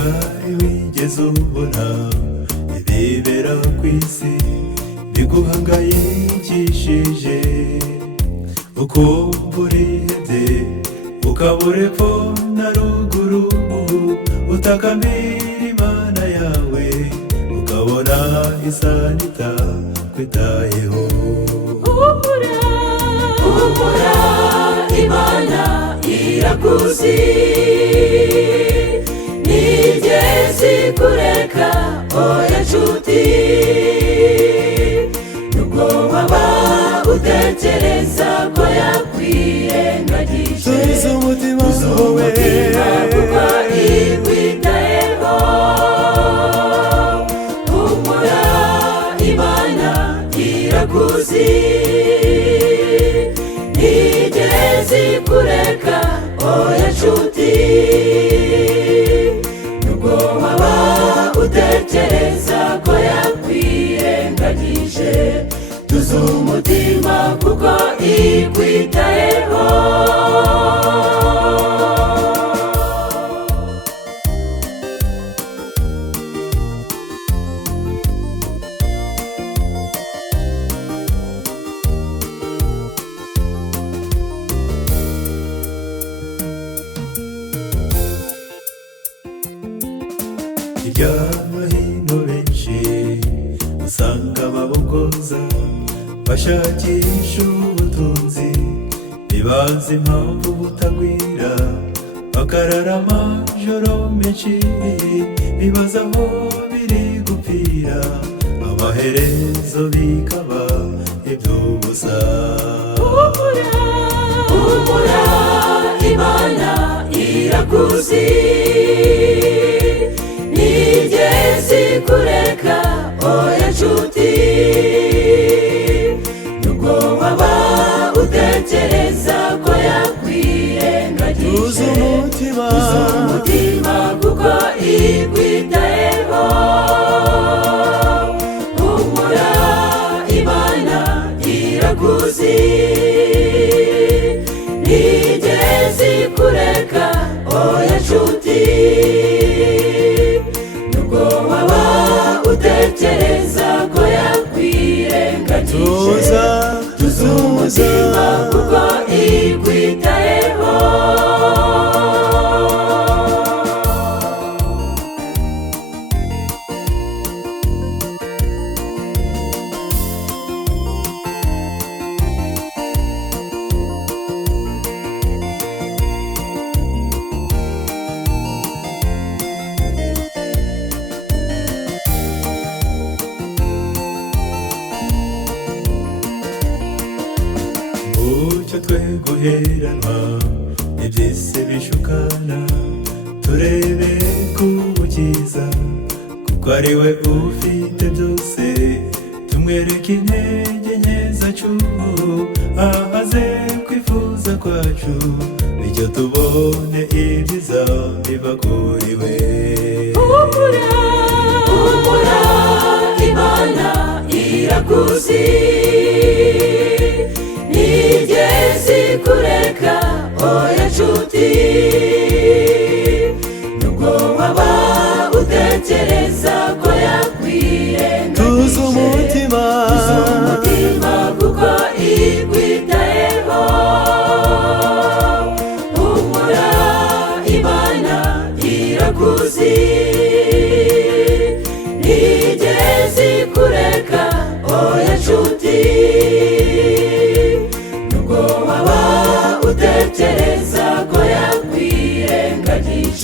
ryari wigeze ubona ibibera ku isi biguhangayikishije, ukumva urihebye ukabura epfo na ruguru, utakamira Imana yawe ukabona isa n'itakwitayeho. Humura, Imana irakuzi, ntigeze ikureka oya nshuti, nubwo waba utekereza ko yakwirengagije. Tuzi umutima wawe kuko ikwitayeho. Humura, Imana irakuzi, ntigeze ikureka oya nshuti, nubwo waba utekereza ko yakwirengagije. Tuzi umutima kuko ikwitayeho. hirya no hino benshi usanga babogoza bashakisha ubutunzi, bibaza impamvu butagwira, bakarara amajoro menshi bibaza aho biri gupfira, amaherezo bikaba iby'ubusa. Humura, Imana irakuzi, ntigeze ikureka oya nshuti, nubwo waba utekereza ko yakwirengagije. Tuzi umutima kuko ikwitayeho. Humura, Imana irakuzi, ntigeze ikureka oya nshuti, nubwo waba utekereza ko yakwirengagije. Tuzi umutima kuko ikwitayeho. mucyo twe guheranwa iby'isi bishukana, turebe ku Mukiza kuko ari we ufite byose, tumwereke intege nke zacu, ahaze kwifuza kwacu, bityo tubone ibyiza biva kuri we. Humura, Imana irakuzi, ntigeze ikureka oya nshuti, nubwo waba utekereza ko yakwirengagije. Tuzi umutima kuko ikwitayeho. Humura, Imana irakuzi, ntigeze ikureka oya nshuti, nubwo waba utekereza ko yakwirengagije.